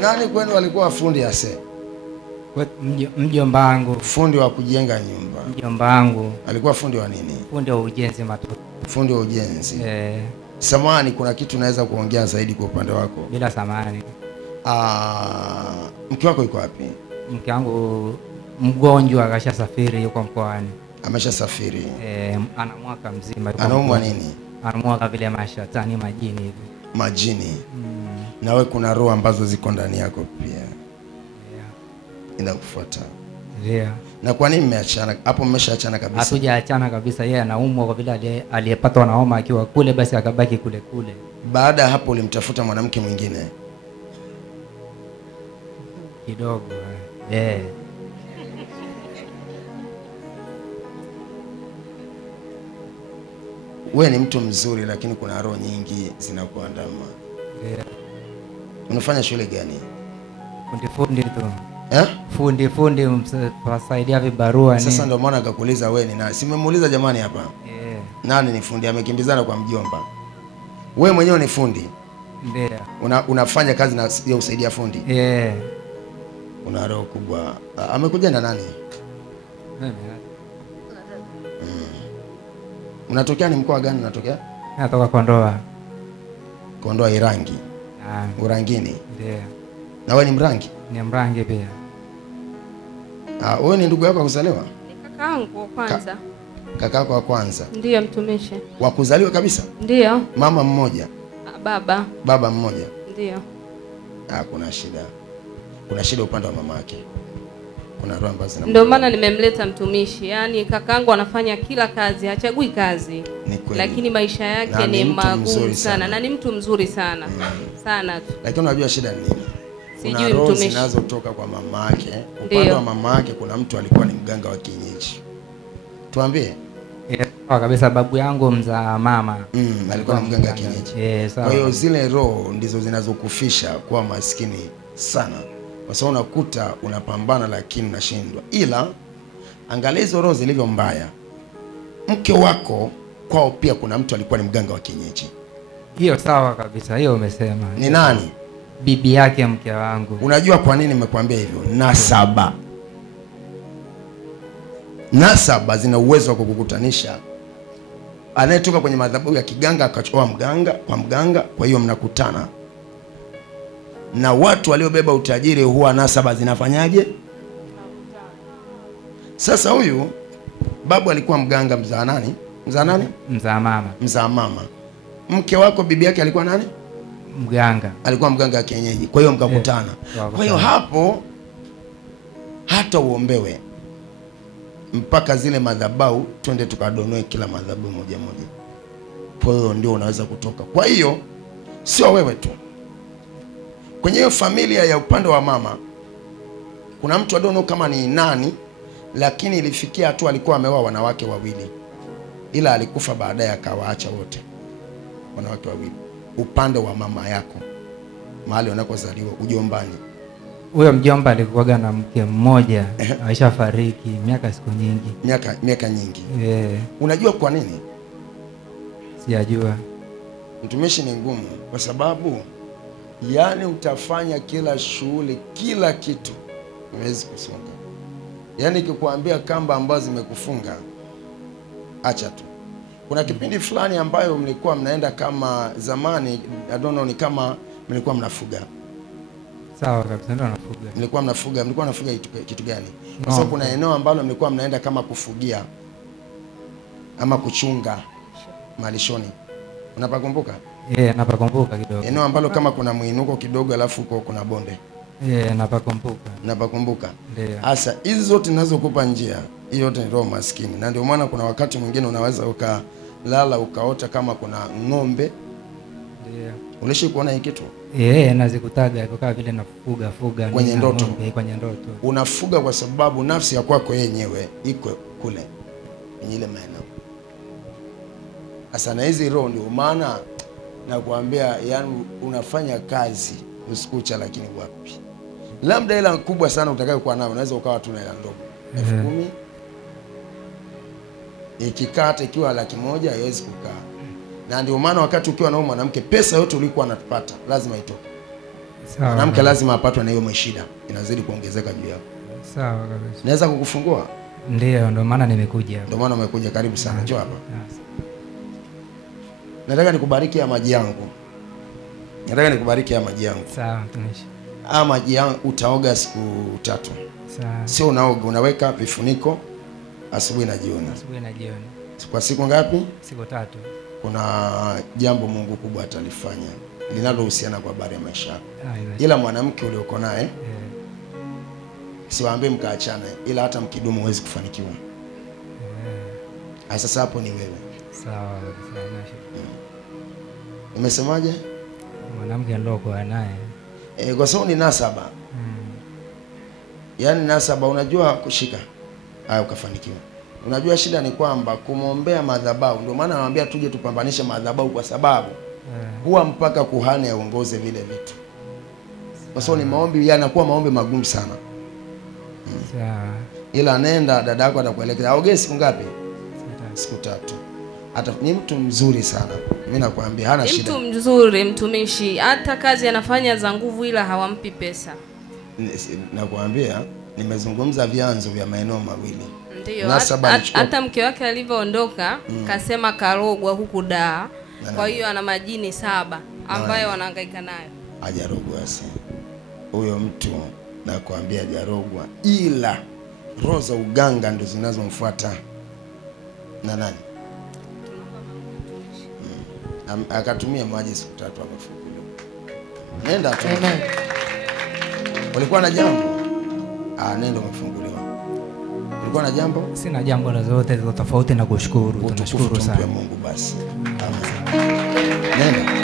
Nani kwenu walikuwa fundi ase? Mjomba wangu. Fundi wa kujenga nyumba. Mjomba wangu. Alikuwa fundi wa nini? Fundi wa ujenzi matoto. Fundi wa ujenzi. Samani, kuna kitu naweza kuongea zaidi kwa upande wako? Bila samani. Mke wako yuko wapi? Mke wangu mgonjwa, akashasafiri, yuko mkoani. Ameshasafiri? Ana mwaka mzima. Anaumwa nini? Anaumwa vile mashatani, majini hivi. Majini? Na wewe kuna roho ambazo ziko ndani yako pia. Inakufuata. Ndio. Na kwa nini mmeachana? Hapo mmeshaachana kabisa? Hatujaachana kabisa. Yeye anaumwa kwa vile aliyepatwa na homa akiwa kule, basi akabaki kule kule. Baada ya hapo ulimtafuta mwanamke mwingine? Kidogo. Wewe ni mtu mzuri, lakini kuna roho nyingi zinakuandama. Unafanya shule gani? Fundi tu. Fundi wasaidia vibarua. Sasa ndio maana akakuuliza wewe ni nani. Simemuuliza jamani hapa. Nani ni fundi? Amekimbizana kwa mjomba. Wewe mwenyewe ni fundi? Ndio. Unafanya kazi na ya usaidia fundi? Una roho kubwa. Amekuja na nani? Mimi. Unatokea ni mkoa gani unatokea? Natoka Kondoa. Kondoa Irangi. Urangini. Ndio. Na wewe ni Mrangi? Ni Mrangi pia. Wewe ni ndugu yako wa kuzaliwa? Ni kakaangu wa kwanza. Kakako wa kwanza? Ndio, mtumishi. Wa kuzaliwa kabisa? Ndio. Mama mmoja? Baba. Baba mmoja? Ndio. Kuna shida. Kuna shida upande wa mama yake. Kuna roho ambazo ndio maana nimemleta mtumishi. Yaani kakaangu anafanya kila kazi, hachagui kazi. Lakini maisha yake ni magumu sana na ni mtu mzuri sana. Sana tu. Lakini unajua shida ni nini? Sijui mtumishi. Zinazotoka kwa mama yake. Upande wa mama yake kuna mtu alikuwa ni mganga wa kienyeji. Tuambie. Kabisa, babu yangu mzaa mama alikuwa ni mganga wa kienyeji. Kwa hiyo zile roho ndizo zinazokufisha kuwa maskini sana. Kwa sababu unakuta unapambana lakini unashindwa. Ila angalia hizo roho zilivyo mbaya. Mke wako kwao pia kuna mtu alikuwa ni mganga wa kienyeji. Hiyo sawa kabisa, hiyo umesema. Ni nani? Bibi yake mke wangu. Unajua kwa nini nimekuambia hivyo? Nasaba. Nasaba zina uwezo wa kukukutanisha. Anayetoka kwenye madhabahu ya kiganga akachoa mganga kwa mganga, kwa hiyo mnakutana. Na watu waliobeba utajiri huwa nasaba zinafanyaje? Sasa huyu babu alikuwa mganga mzaa nani? Mzaa nani? Mzaa mama. Mzaa mama. Mke wako bibi yake alikuwa nani? Mganga. Alikuwa mganga wa kienyeji. Kwa hiyo mkakutana. Kwa hiyo hapo hata uombewe mpaka zile madhabahu twende tukadonoe kila madhabahu moja moja. Kwa hiyo ndio unaweza kutoka. Kwa hiyo sio wewe tu. Kwenye hiyo familia ya upande wa mama kuna mtu adono kama ni nani, lakini ilifikia hatua alikuwa ameoa wanawake wawili. Ila alikufa baadaye akawaacha wote. Wanawake wawili. Upande wa mama yako. Mahali wanakozaliwa ujombani. Huyo mjomba alikuwa na mke mmoja, alishafariki miaka siku nyingi. Miaka nyingi. Unajua kwa nini? Sijajua. Mtumishi ni ngumu kwa sababu yani utafanya kila shughuli, kila kitu huwezi kusonga. Yani nikikwambia kamba ambazo zimekufunga acha tu. Kuna kipindi fulani ambayo mlikuwa mnaenda kama zamani, I don't know, ni kama mlikuwa mnafuga. Sawa kabisa, ndio nafuga. Mlikuwa mnafuga kitu gani? Kwa sababu kuna eneo ambalo mlikuwa mnaenda kama kufugia ama kuchunga malishoni. Unapakumbuka? Napakumbuka kidogo. Eneo ambalo kama kuna muinuko kidogo alafu kuna bonde. Napakumbuka. Napakumbuka. Ndio. Sasa hizo zote ninazokupa njia, hiyo yote ni roho maskini. Na ndio maana kuna wakati mwingine unaweza ukalala ukaota kama kuna ng'ombe. Ndio. Ulishi kuona hiki kitu? Nazikutaga kwa vile nafuga kwenye ndoto. Kwenye ndoto. Unafuga kwa sababu nafsi ya kwako yenyewe iko kule kwenye ile maeneo. Sasa na hizi roho ndio maana nakuambia, yani unafanya kazi usikucha, lakini wapi? Labda hela kubwa sana utakayokuwa nayo unaweza ukawa tu na hela ndogo 10,000. Ikikata ikiwa 100,000 haiwezi kukaa. Na ndio maana wakati ukiwa na mwanamke pesa yote ulikuwa unapata lazima itoke. Sawa. Mwanamke lazima apatwe na hiyo shida, inazidi kuongezeka juu yako. Sawa kabisa. Naweza kukufungua? Ndio maana nimekuja. Ndio maana umekuja, karibu sana. Njoo hapa. Nataka nikubariki ya maji yangu. Sawa, mtumishi. Maji yangu utaoga siku 3. Sawa. Sio unaoga, unaweka vifuniko asubuhi na jioni. Kwa siku ngapi? Siku 3. Kuna jambo Mungu kubwa atalifanya linalohusiana kwa habari ya maisha yako. Ila mwanamke ulioko naye siwaambie mkaachane, ila hata mkidumu huwezi kufanikiwa. Sasa hapo ni wewe. Sawa. Umesemaje? Mwanamke ndoko naye. Kwa sababu ni nasaba. Yaani nasaba, unajua kushika ukafanikiwa. Unajua shida ni kwamba kumwombea madhabahu, ndio maana anawaambia tuje tupambanishe madhabahu, kwa sababu huwa mpaka kuhani aongoze vile vitu. Kwa sababu ni maombi, yanakuwa maombi magumu sana. Ila nenda, dada yako atakuelekeza. Aoge siku ngapi? Siku 3. Hata ni mtu mzuri sana. Mimi nakwambia hana shida. Mtu mzuri, mtumishi. Hata kazi anafanya za nguvu, ila hawampi pesa. Nakwambia nimezungumza vyanzo vya maeneo mawili. Ndio. Hata mke wake alivyoondoka kasema karogwa huku Dar. Kwa hiyo ana majini 7 ambayo wanahangaika nayo. Hajarogwa si. Huyo mtu nakwambia hajarogwa, ila roho za uganga ndo zinazomfuata. Na nani? Akatumia maji siku 3 akafunguliwa. Nenda tu. Ulikuwa na jambo? Nenda umefunguliwa. Ulikuwa na jambo? Sina jambo lolote tofauti na kushukuru. Tunashukuru sana Mungu basi. Amen. Nenda.